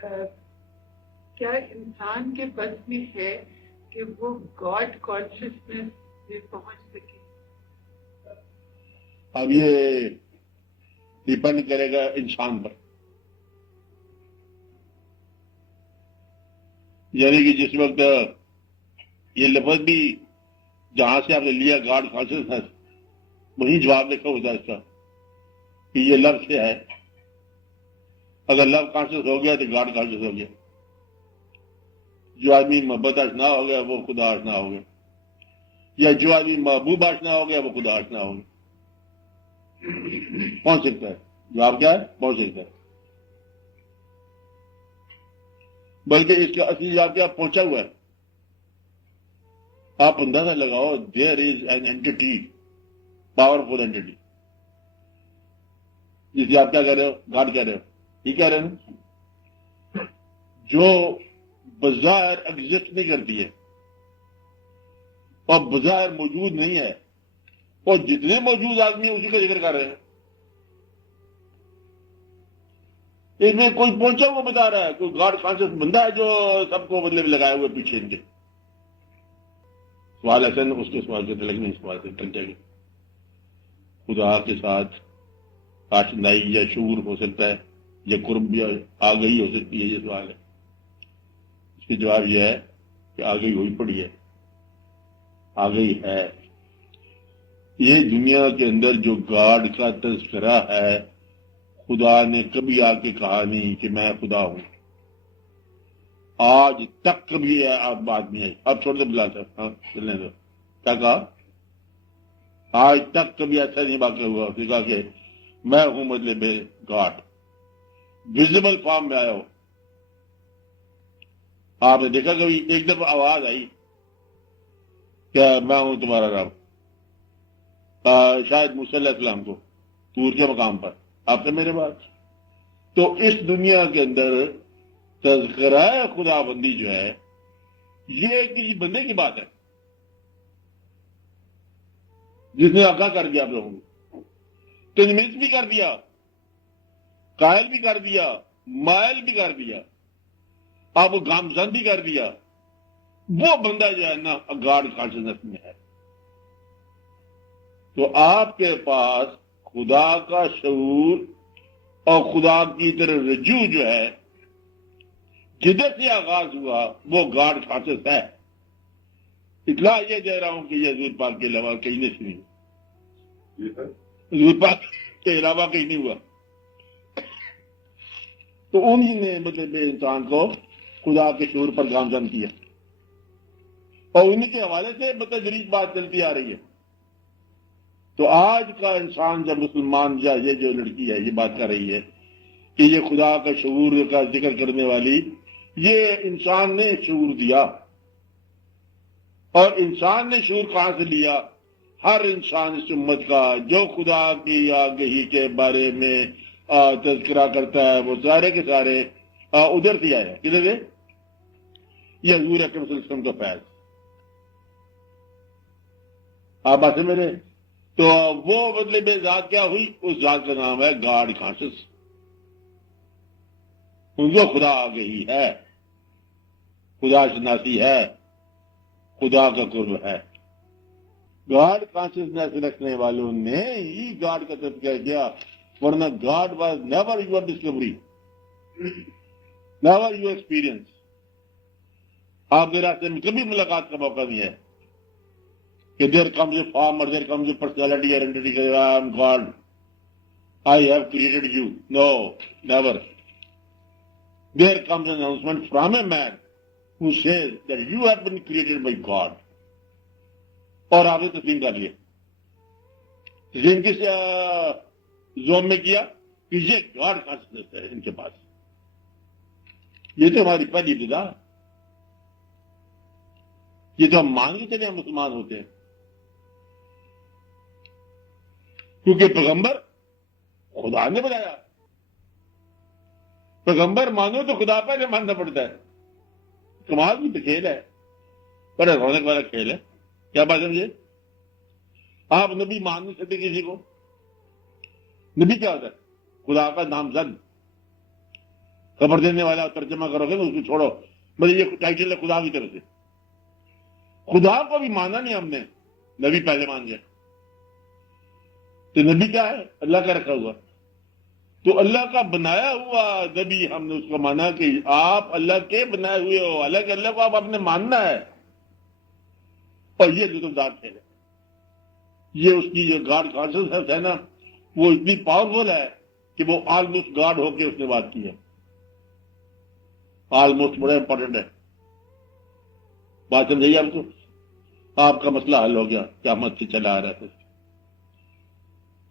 کیا انسان کے بس میں ہے کہ وہ گاڈ کانشیسنس میں پہنچ سکے؟ اب یہ ڈیپینڈ کرے گا انسان پر. یعنی کہ جس وقت یہ لفظ بھی جہاں سے آپ نے لیا گاڈ کانشیسنس وہی جواب لکھا ہوتا ہے اس کا کہ یہ لفظ سے ہے. اگر لو کانشیس ہو گیا تو گاڈ کانشیس ہو گیا. جو آدمی محبت آشنا ہو گیا وہ خدا آشنا ہو گیا, یا جو آدمی محبوب آشنا ہو گیا وہ خدا آشنا ہو گیا. پہنچ سکتا ہے. جواب کیا ہے؟ پہنچ سکتا ہے. بلکہ اس کا اصلی جواب کیا پہنچا ہوا ہے. آپ اندازہ لگاؤ, there is an anti, powerful anti, جسے آپ کیا کہہ رہے ہو, گاڈ کہہ رہے ہو, یہ کہہ رہے ہیں, جو بظاہر ایگزسٹ نہیں کرتی ہے اور بظاہر موجود نہیں ہے, اور جتنے موجود آدمی اسی کا ذکر کر رہے ہیں. اس میں کوئی پہنچا ہوا بتا رہا ہے, کوئی گاڈ کانشیس بندہ ہے جو سب کو بدلے میں لگائے ہوئے پیچھے ان کے. سوال ایسا نا اس کے سوال کے لیکن اس سوال سے ٹل جائے گا. خدا کے ساتھ آشنائی یا شعور ہو سکتا ہے یا قرب بھی آ گئی ہو سکتی ہے, یہ سوال ہے. اس کے جواب یہ ہے کہ آ گئی ہوئی پڑی ہے, آ گئی ہے. یہ دنیا کے اندر جو گاڈ کا تذکرہ ہے, خدا نے کبھی آ کے کہا نہیں کہ میں خدا ہوں. آج تک کبھی آپ بات نہیں آئی. اب چھوڑ دے بلا سر, ہاں چلنے دو. کیا کہا؟ آج تک کبھی ایسا نہیں واقع ہوا کہ کہا کہ میں ہوں مطلب گاڈ ویزیبل فارم میں آیا ہو. آپ نے دیکھا کبھی ایک دفعہ آواز آئی کہ میں ہوں تمہارا رب؟ شاید موسیٰ علیہ السلام کو طور کے مقام پر. آپ سے میرے بات. تو اس دنیا کے اندر تذکرہ خدا بندی جو ہے یہ کسی بندے کی بات ہے جس نے آگاہ کر دیا آپ لوگوں کو, تجمیز بھی کر دیا, قائل بھی کر دیا, مائل بھی کر دیا, آپ کو گامزن بھی کر دیا. وہ بندہ جو ہے نا گاڈ کانشسنس میں ہے. تو آپ کے پاس خدا کا شعور اور خدا کی طرف رجوع جو ہے جدھر سے آغاز ہوا وہ گاڈ کانشس ہے. اطلاع یہ دے رہا ہوں کہ یہ حضور پاک کے علاوہ کہیں نہیں سنی, حضور پاک کے علاوہ کہیں نہیں ہوا. تو انہی نے مطلب انسان کو خدا کے شعور پر گامزن کیا, اور انہی کے حوالے سے بتدریج بات چلتی آ رہی ہے. تو آج کا انسان جب مسلمان یا یہ جو لڑکی ہے یہ بات کر رہی ہے کہ یہ خدا کا شعور کا ذکر کرنے والی, یہ انسان نے شعور دیا. اور انسان نے شعور کہاں سے لیا؟ ہر انسان اس امت کا جو خدا کی آگہی کے بارے میں تذکرہ کرتا ہے وہ سارے کے سارے ادھر سے آئے. کدھر سے؟ یہ حضور اکرم صلی اللہ علیہ وسلم کا فیض. آپ بات ہے میرے. تو وہ مطلب ذات کیا ہوئی؟ اس ذات کا نام ہے گاڈ کانشس. ان کو خدا آگہی ہے, خدا شناسی ہے, خدا کا قرب ہے. گاڈ کانشسنس رکھنے والوں نے ہی گاڈ کا تذکرہ کیا, ورنہ God was never your Discovery, never your experience. آپ کے راستے میں کبھی ملاقات کا موقع نہیں ہے کہ دیر کمز اے فارم اور دیر کمز اے پرسنالٹی اور اینٹی I am God, I have created you. No, never. There comes an announcement from a man who says that you have been created by God. اور آپ نے تسلیم کر لیا. تسلیم کس زوم میں کیا کہ یہ گاڈ کانشسنس ہے ان کے پاس. یہ تو ہماری پہلی ابتدا, یہ تو ہم مان کے چلے ہم مسلمان ہوتے ہیں. کیونکہ پیغمبر خدا نے بنایا. پیغمبر مانو تو خدا پہلے ماننا پڑتا ہے. کمال کی تو کھیل ہے, بڑا رونق والا کھیل ہے. کیا بات ہے مجھے؟ آپ نبی مان نہیں سکتے کسی کو. نبی کیا ہوتا ہے؟ خدا کا نامزد. خبر دینے والا ترجمہ کرو گے تو اس کو چھوڑو، بس یہ ٹائٹل ہے خدا کی طرف سے. خدا کو بھی مانا نہیں ہم نے، نبی پہلے مان گئے. تو نبی کیا ہے؟ اللہ کا رکھا ہوا. تو اللہ کا بنایا ہوا نبی ہم نے اس کو مانا کہ آپ اللہ کے بنائے ہوئے ہو، اللہ کے اللہ کو آپ نے ماننا ہے. اور یہ جو ذات ہے، یہ اس کی جو گاڈ کانشیسنس ہے نا، وہ اتنی پاورفل ہے کہ وہ آلموسٹ گاڈ ہو کے اس نے بات کی ہے. آلموسٹ بڑا امپورٹنٹ ہے. بات سمجھائیے آپ کو. آپ کا مسئلہ حل ہو گیا قیامت سے چلا آ رہا تھا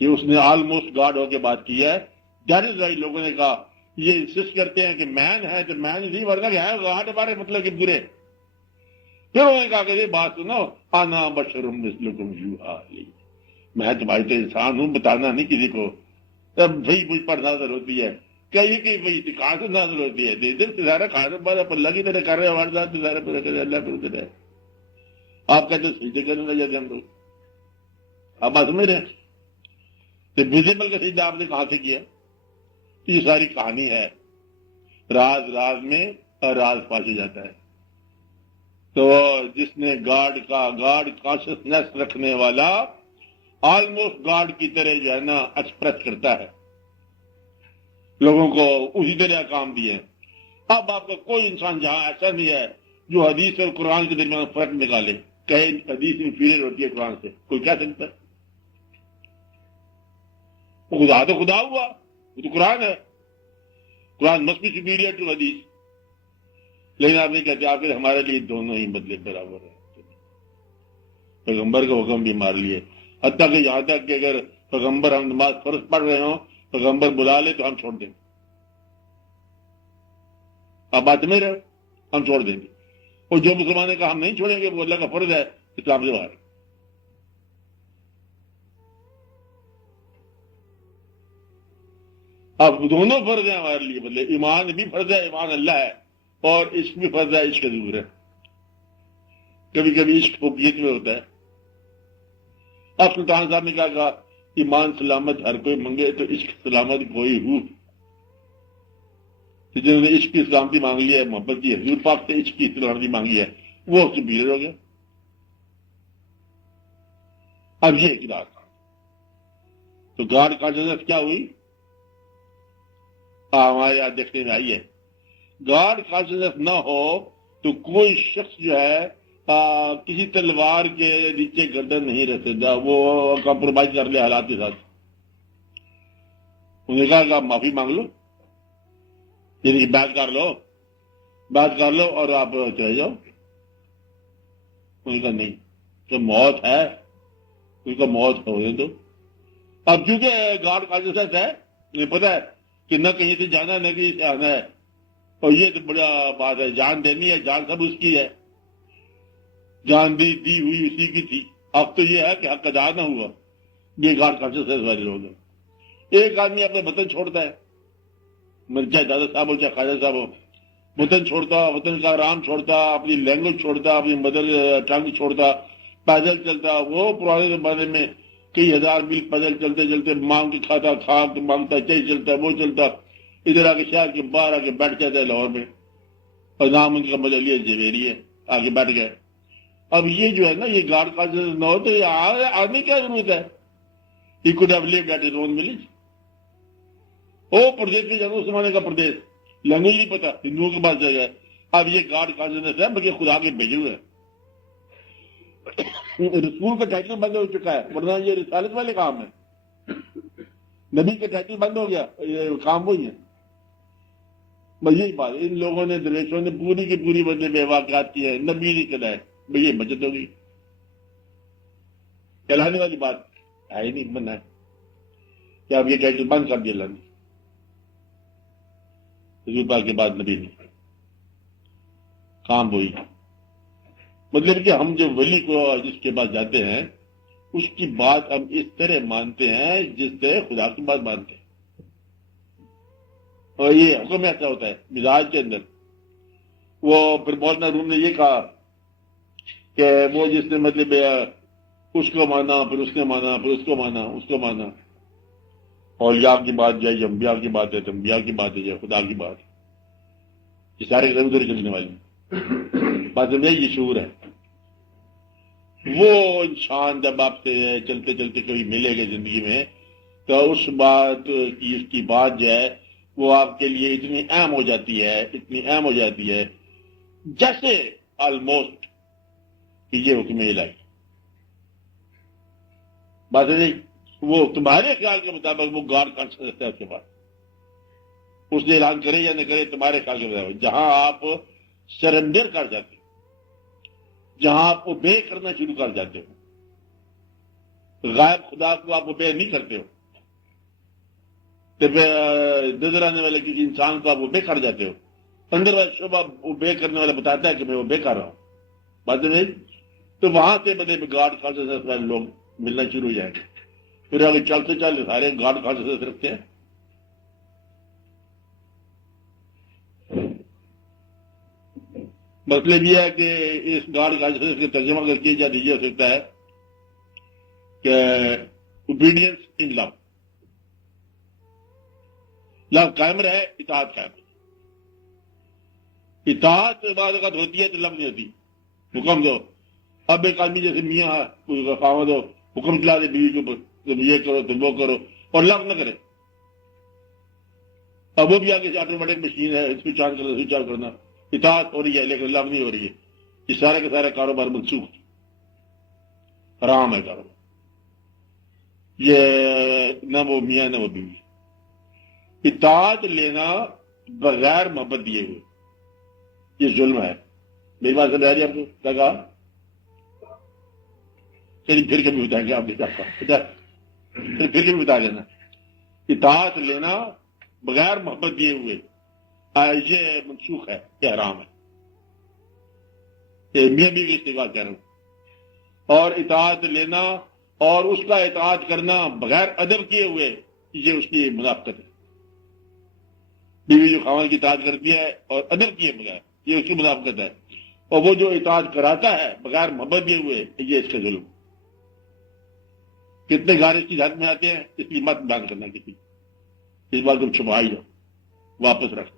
کہ اس نے آلموسٹ گاڈ ہو کے بات کی ہے. دیٹ از وائی لوگوں نے کہا، یہ انسسٹ کرتے ہیں کہ مین ہے تو مین نہیں، ورنہ کہ ہے گاڈ ہمارے مطلب کہ برے. پھر انہوں نے کہا کہ یہ بات سنو، انا بشر مثلکم یوحیٰ الی، میں تمہاری تو انسان ہوں، بتانا نہیں کسی کو. اب بھائی مجھ پر نظر ہوتی ہے، کہیں کہ بھائی کہاں سے نظر ہوتی ہے؟ تجارہ کھانے پر اللہ کی طرح کر رہے ہیں، ہمارے ساتھ تجارہ پر اللہ پر اتر ہے. آپ کہتے ہیں سجدے کرنے لگ جاتے ہم لوگ. آپ بات سمجھ رہے ہیں؟ تو ویزیبل کا سجدہ آپ نے کہاں سے کیا؟ یہ ساری کہانی ہے. راز راز میں راز پایا جاتا ہے. تو جس نے گاڈ کانشسنس رکھنے والا آلموسٹ گاڈ کی طرح جو ہے نا ایکسپریس کرتا ہے، لوگوں کو اسی طرح کام دیے. اب آپ کا کوئی انسان جہاں ایسا نہیں ہے جو حدیث اور قرآن کے درمیان فرق نکالے، کہے حدیث انفیریئر ہوتی ہے قرآن سے، کوئی کہہ سکتا ہے؟ خدا تو خدا ہوا، وہ تو قرآن ہے. قرآن must be superior to حدیث. لیکن آپ نہیں کہتے، آپ کے ہمارے لیے دونوں ہی بدلے برابر ہیں. پیغمبر کا حکم بھی مار لیے، حتیٰ کہ یہاں تک کہ اگر پیغمبر ہم نماز فرض پڑھ رہے ہوں، پیغمبر بلا لے تو ہم چھوڑ دیں گے. آپ بات میں رہے، ہم چھوڑ دیں گے. اور جو مسلمان نے کہا ہم نہیں چھوڑیں گے، وہ اللہ کا فرض ہے، اسلام سے باہر. اب دونوں فرض ہیں ہمارے لیے، مطلب ایمان بھی فرض ہے، ایمان اللہ ہے، اور عشق بھی فرض ہے، عشق ضرور ہے. کبھی کبھی عشق فوقیت میں ہوتا ہے. اب سلطان صاحب نے کہا ایمان سلامت ہر کوئی منگے تو عشق سلامت کوئی ہو. جنہوں نے عشق کی سلامتی مانگ لی ہے، محبت کی حضور پاک سے عشق کی سلامتی مانگی ہے، وہ اس سے بھیڑ ہو گیا. اب یہ ایک بات، تو گاڈ کانشسنس کیا ہوئی؟ ہمارے یہاں دیکھنے میں آئی ہے. گاڈ کانشسنس نہ ہو تو کوئی شخص جو ہے کسی تلوار کے نیچے گردن نہیں رہ سکتا. وہ کمپرومائز کر لے حالات کے ساتھ. انہوں نے کہا کہ آپ معافی مانگ لو، یعنی کہ بات کر لو اور آپ چلے جاؤ. انہوں نے کہا نہیں، تو موت ہے، ان کا موت ہونے دو. اب چونکہ گاڈ کانشسنس ہے، انہیں پتا ہے کہ نہ کہیں سے جانا نہ کہیں سے آنا ہے، اور یہ تو بڑا بات ہے، جان دینی ہے، جان سب اس کی ہے، جان دی ہوئی اسی کی تھی. اب تو یہ ہے کہ حق ادا نہ ہوا. یہ گاڈ کانشسنس والے لوگ ہیں. ایک آدمی اپنا وطن چھوڑتا ہے، چاہے دادا صاحب ہو چاہے خواجہ صاحب ہو، وطن چھوڑتا، وطن کا آرام چھوڑتا، اپنی لینگویج چھوڑتا، اپنی مدر ٹنگ چھوڑتا، پیدل چلتا. وہ پرانے زمانے میں کئی ہزار میل پیدل چلتے چلتے مانگ کے کھاتا، کھا کے مانگتا، چاہیے چلتا، وہ چلتا، ادھر آ کے شہر کے باہر آ کے بیٹھ جاتا ہے لاہور میں، اور نام ان کا مدلیہ جویری ہے، آگے بیٹھ گئے. اب یہ جو ہے نا، یہ گاڈ کانشسنس نہ ہو تو یہ آدمی کیا ضرورت ہے؟ He could have lived at his own village. وہ پردیش میں جانا، اس زمانے کا پردیش، لینگویج نہیں پتا، ہندوؤں کے پاس جائے گا. اب یہ گاڈ کانشسنس ہے بلکہ خدا کے بھیجے ہوئے. رسول کا ٹائٹل بند ہو چکا ہے، ورنہ یہ رسالت والے کام ہے. نبی کا ٹائٹل بند ہو گیا، یہ کام وہی ہے. بس یہی بات، ان لوگوں نے درویشوں نے پوری کی پوری بدلے میں واقعات کی ہے، نبی نہیں چلائے. بھئی یہ بچت ہوگی، چلانے والی بات ہے ہی نہیں. بننا ہے کہ اب یہ ٹائٹل بند کر دیا اللہ نے. حضور پاک کے بعد نبی نہیں، کام وہی. مطلب کہ ہم جو ولی کو جس کے پاس جاتے ہیں، اس کی بات ہم اس طرح مانتے ہیں جس طرح خدا کی بات مانتے ہیں. اور یہ حکم ایسا ہوتا ہے مزاج کے اندر. وہ پھر مولانا روم نے یہ کہا کہ وہ جس نے مطلب اس کو مانا، پھر اس نے مانا، پھر اس کو مانا، اس کو مانا. اولیاء کی بات جائے، انبیاء کی بات ہے، انبیاء کی بات ہے، خدا کی بات ہے. یہ سارے ادھر چلنے والی بات سمجھے، یہ شعور ہے. وہ انسان جب آپ سے چلتے چلتے کبھی ملے گا زندگی میں تو اس بات کی، اس کی بات جو ہے وہ آپ کے لیے اتنی اہم ہو جاتی ہے، اتنی اہم ہو جاتی ہے جیسے آلموسٹ کہ یہ حکم الہی. بات ہے وہ تمہارے خیال کے مطابق وہ گاڈ کانشیسنس ہے اس کے بعد، اس نے اعلان کرے یا نہ کرے تمہارے خیال کے مطابق. جہاں آپ سرنڈر کر جاتے ہو، جہاں آپ اوبے کرنا شروع کر جاتے ہو، غائب خدا کو آپ اوبے نہیں کرتے ہو، نظر آنے والے کسی انسان کو آپ اوبے کر جاتے ہو، اندر والا شعبہ اوبے کرنے والا بتاتا ہے کہ میں اوبے کر رہا ہوں. بات نہیں، تو وہاں سے بدے میں گاڈ کانشیسنس والے لوگ ملنا شروع ہو جائیں گے. پھر آگے چلتے چلتے سارے گاڈ کانشیسنس رکھتے ہیں. مطلب یہ ہے کہ اس گاڈ کانشیسنس کا ترجمہ اگر کیا جائے یہ ہو سکتا ہے کہ اوبیڈینس ان لو، لو قائم رہے، اطاعت قائم رہے. اطاعت بعض اوقات ہوتی ہے تو لو نہیں ہوتی. حکم دو، اب ایک آدمی جیسے میاں خاوند ہو، حکم چلا دے بیوی کے اوپر تم یہ کرو تم وہ کرو اور لو نہ کرے. اب وہ بھی آگے سے آٹومیٹک مشین ہے، سوئچ آن کرنا سوئچ آف کرنا، اطاعت ہو رہی ہے لیکن لو نہیں ہو رہی ہے. یہ سارے کے سارے کاروبار منسوخ، حرام ہے کاروبار. یہ نہ وہ میاں نہ وہ بیوی. اطاعت لینا بغیر محبت دیے ہوئے یہ ظلم ہے. میری بات سمجھ آ رہی ہے آپ کو؟ کیا کہا؟ چلیے پھر کبھی بتائیں گے آپ نے کیا کہا، پھر کبھی بتا دینا. اطاعت لینا بغیر محبت دیے ہوئے یہ منسوخ ہے، یہ حرام ہے. یہ میاں بیوی کی استغفار کہہ رہا ہوں. اور اطاعت لینا اور اس کا اطاعت کرنا بغیر ادب کیے ہوئے یہ اس کی منافقت ہے. بیوی جو خاوند کی اطاعت کرتی ہے اور ادب کیے بغیر یہ اس کی منافقت ہے. اور وہ جو اطاعت کراتا ہے بغیر محبت دیے ہوئے یہ اس کا ظلم. کتنے گانے اس کی حد میں آتے ہیں، اس لیے مت بیان کرنا کسی، اس بات کو چھپا ہی جاؤ، واپس رکھ.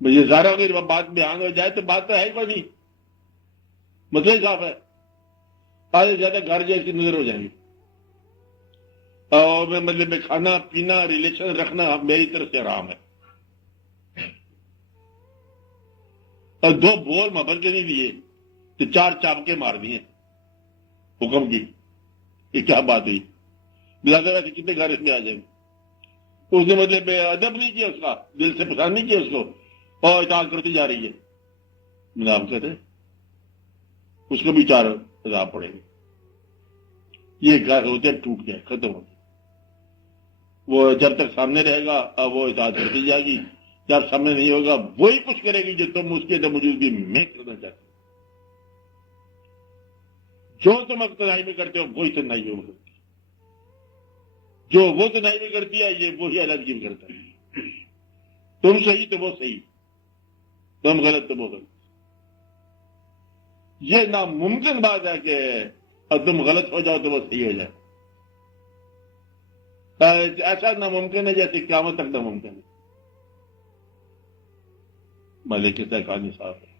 یہ ظاہر ہو گئی بات بیان ہو جائے تو بات تو ہے ہی کوئی نہیں، مسئلہ صاف ہے. آدھے زیادہ گھر جیسے کی نظر ہو جائیں گے. اور مطلب میں کھانا پینا ریلیشن رکھنا میری طرف سے حرام ہے. اور دو بول محبت کے نہیں دیے تو چار چاپکے مار دیے حکم کی. یہ کیا بات ہوئی؟ زیادہ ویسے کتنے گھر اس میں آ جائیں گے. اس نے مطلب ادب نہیں کیا، اس کا دل سے پسند نہیں کیا اس کو اور اطاعت کرتی جا رہی ہے. منافقت ہے، اس کو بھی چار عذاب پڑے گے. یہ گھر ہوتے ٹوٹ گئے، ختم ہو گئے. وہ جب تک سامنے رہے گا وہ اطاعت کرتی جائے گی، جب سامنے نہیں ہوگا وہی کچھ کرے گی جو تم اس کے موجودگی میں کرنا چاہتے ہو. جو تم اقتدائی میں کرتے ہو وہی تنہائی میں کرتی ہے. جو وہ تنہائی میں کرتی ہے یہ وہی علیحدگی میں کرتا ہے. تم صحیح تو وہ صحیح، تم غلط تو وہ غلط. یہ ناممکن بات ہے کہ تم غلط ہو جاؤ تو وہ صحیح ہو جائے. ایسا ناممکن ہے جیسے قیامت تک ناممکن ہے. مالک کہانی صاحب ہے.